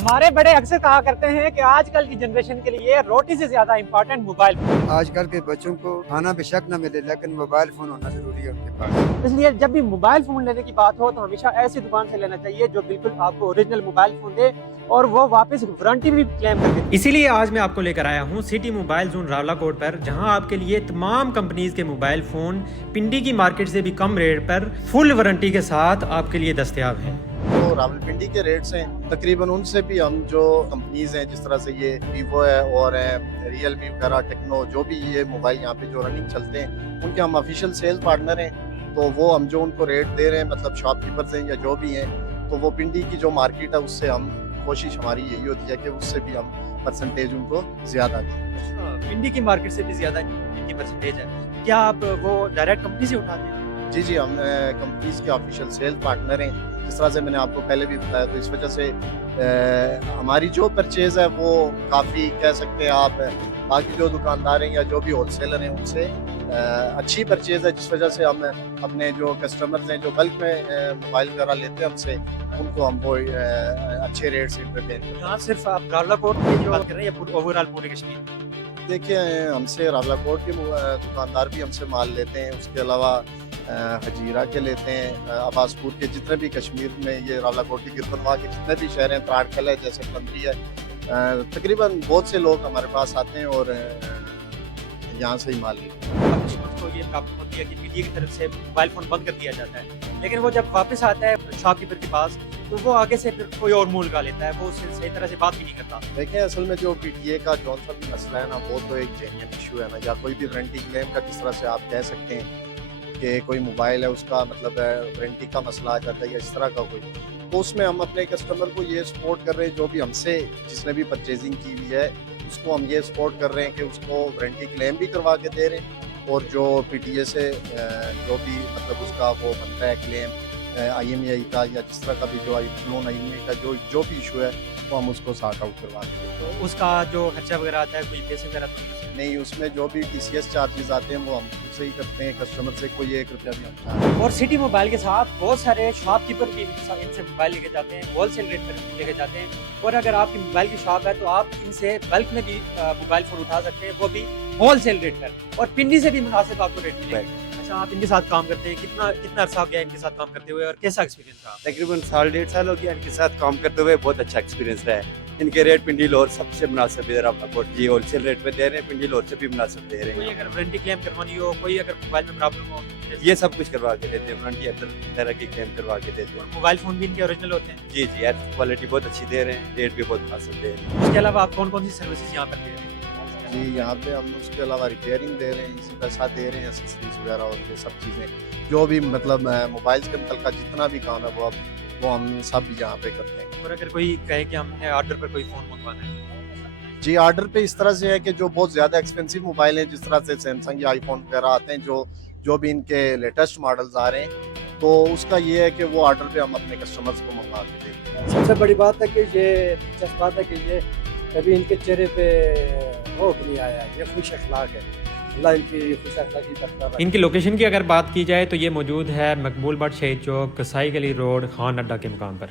ہمارے بڑے اکثر کہا کرتے ہیں کہ آج کل کی جنریشن کے لیے روٹی سے زیادہ امپورٹنٹ موبائل فون۔ آج کل کے بچوں کو کھانا بے شک نہ ملے لیکن موبائل فون ہونا ضروری ہے ان کے پاس۔ اس لیے جب بھی موبائل فون لینے کی بات ہو تو ہمیشہ ایسی دکان سے لینا چاہیے جو بالکل آپ کو اوریجنل موبائل فون دے اور وہ واپس وارنٹی بھی کلیم کر دے۔ اسی لیے آج میں آپ کو لے کر آیا ہوں سٹی موبائل زون راولا کوٹ پر، جہاں آپ کے لیے تمام کمپنیز کے موبائل فون پنڈی کی مارکیٹ سے بھی کم ریٹ پر فل وارنٹی کے ساتھ آپ کے لیے دستیاب ہیں۔ تو راولپنڈی کے ریٹس ہیں تقریباً ان سے بھی ہم جو کمپنیز ہیں جس طرح سے یہ ویوو ہے اور ریئل می وغیرہ ٹیکنو، جو بھی یہ موبائل یہاں پہ جو رننگ چلتے ہیں ان کے ہم آفیشیل سیلز پارٹنر ہیں۔ تو وہ ہم جو ان کو ریٹ دے رہے ہیں مطلب شاپ کیپرز ہیں یا جو بھی ہیں، تو وہ پنڈی کی جو مارکیٹ ہے اس سے ہم کوشش ہماری یہی ہوتی ہے کہ اس سے بھی ہم پرسنٹیج ان کو زیادہ دیں۔ پنڈی کی مارکیٹ سے بھی زیادہ ان کی پرسنٹیج ہے۔ کیا آپ وہ ڈائریکٹ کمپنی سے اٹھاتے ہیں؟ جی ہم کمپنیز کے آفیشیل سیل پارٹنر ہیں، جس طرح سے میں نے آپ کو پہلے بھی بتایا، تو اس وجہ سے ہماری جو پرچیز ہے وہ کافی کہہ سکتے ہیں آپ باقی جو دکاندار ہیں یا جو بھی ہول سیلر ہیں ان سے اچھی پرچیز ہے، جس وجہ سے ہم اپنے جو کسٹمرز ہیں جو بلک میں موبائل وغیرہ لیتے ہیں ہم سے، ان کو ہم وہ اچھے ریٹ سے انٹرٹین کرتے ہیں۔ یہاں صرف آپ راولا کوٹ کی بات کر رہے ہیں یا اوور آل پورے کشمیر؟ دیکھیں ہم سے راولا کوٹ کے دکاندار بھی ہم سے مال لیتے ہیں، اس کے علاوہ حجیرہ کے لیتے ہیں، عباس پور کے جتنے بھی کشمیر میں یہ راولا کوٹ کی گربنواہ کے جتنے بھی شہر ہیں، تراڑکھل ہے جیسے کلندری ہے، تقریباً بہت سے لوگ ہمارے پاس آتے ہیں اور یہاں سے ہی مال لیتے ہیں۔ کو یہ پرابلم ہوتی ہے کہ میڈیا کی طرف سے موبائل فون بند کر دیا جاتا ہے، لیکن وہ جب واپس آتا ہے شاپ کیپر کے پاس تو وہ آگے سے پھر کوئی اور مول کا لیتا ہے، وہ اس سے صحیح طرح سے بات بھی نہیں کرتا۔ دیکھیں اصل میں جو پی ٹی اے کا جون سا بھی مسئلہ ہے نا، وہ تو ایک جینین ایشو ہے نا، یا کوئی بھی وارنٹی کلیم کا جس طرح سے آپ کہہ سکتے ہیں کہ کوئی موبائل ہے اس کا مطلب وارنٹی کا مسئلہ آ جاتا ہے یا اس طرح کا کوئی، تو اس میں ہم اپنے کسٹمر کو یہ سپورٹ کر رہے ہیں، جو بھی ہم سے جس نے بھی پرچیزنگ کی ہوئی ہے اس کو ہم یہ سپورٹ کر رہے ہیں کہ اس کو وارنٹی کلیم بھی کروا کے دے رہے ہیں، اور جو پی ٹی اے سے جو بھی مطلب اس کا وہ بنتا ہے کلیم آئی ایم ای آئی کا یا جس طرح کا بھی جو لون آئی ایم ای کا جو بھی ایشو ہے وہ ہم اس کو سارٹ آؤٹ کروا کے دیتے ہیں۔ تو اس کا جو خرچہ وغیرہ آتا ہے کوئی پیسے وغیرہ تو نہیں، اس میں جو بھی ٹی سی ایس چارجز آتے ہیں وہ ہم خود سے ہی کرتے ہیں، کسٹمر سے کوئی 1 روپیہ بھی ہم چارج نہیں۔ اور سٹی موبائل کے ساتھ بہت سارے شاپ کیپر بھی ان سے موبائل لے کے جاتے ہیں، ہول سیل ریٹ پر لے کے جاتے ہیں، اور اگر آپ کی موبائل کی شاپ ہے تو آپ ان سے بلک میں بھی موبائل فون اٹھا سکتے ہیں، وہ بھی ہول سیل ریٹ پر، اور پنڈی سے بھی مناسب آپ کو ریٹ ملے گا۔ اچھا، آپ ان کے ساتھ کام کرتے ہیں، کتنا عرصہ ہو گیا ان کے ساتھ کام کرتے ہوئے اور کیسا ایکسپیرینس رہا؟ تقریباً 1.5 ہو گیا ان کے ساتھ کام کرتے ہوئے، بہت اچھا ایکسپیرینس رہا ہے۔ ان کے ریٹ پنڈی لور سب سے مناسب ہے، راولا کوٹ جی ہول سیل ریٹ پہ دے رہے ہیں، پنڈی لور سے بھی مناسب دے رہے کوئی ہیں۔ اگر وارنٹی کلیم کروانی ہو، کوئی اگر موبائل میں پرابلم ہو، یہ سب کچھ کروا کے دیتے ہیں، وارنٹی ہر طرح کی کلیم کروا کے دیتے ہیں۔ موبائل فون بھی ان کے اوریجنل ہوتے ہیں؟ جی کوالٹی بہت اچھی دے رہے ہیں، ریٹ بھی بہت مناسب دے رہے ہیں۔ اس کے علاوہ آپ کون سی سروسز یہاں پر دے رہے ہیں؟ جی یہاں پہ ہم اس کے علاوہ ریپیئرنگ دے رہے ہیں، اسی پیسہ دے رہے ہیں، ایکسیسریز وغیرہ اور یہ سب چیزیں جو بھی مطلب موبائلس کے متعلقہ جتنا بھی کام ہے وہ ہم سب یہاں پہ کرتے ہیں۔ اور اگر کوئی کہے کہ ہم نے آرڈر پر کوئی فون منگوانا ہے؟ جی آرڈر پہ اس طرح سے ہے کہ جو بہت زیادہ ایکسپینسو موبائل ہیں جس طرح سے سیمسنگ یا آئی فون وغیرہ آتے ہیں، جو بھی ان کے لیٹسٹ ماڈلز آ رہے ہیں، تو اس کا یہ ہے کہ وہ آرڈر پہ ہم اپنے کسٹمرز کو منگوا کے دیتے ہیں۔ سب سے بڑی بات ہے کہ یہ دلچسپ بات ہے کہ یہ کبھی ان کے چہرے پہ روک نہیں آیا، یہ خوش اخلاق ہے، اللہ ان کی خوش اخلاقی برقرار رکھے۔ ان کی لوکیشن کی اگر بات کی جائے تو یہ موجود ہے مقبول بٹ شہید چوک، کسائی گلی روڈ، خان اڈا کے مقام پر۔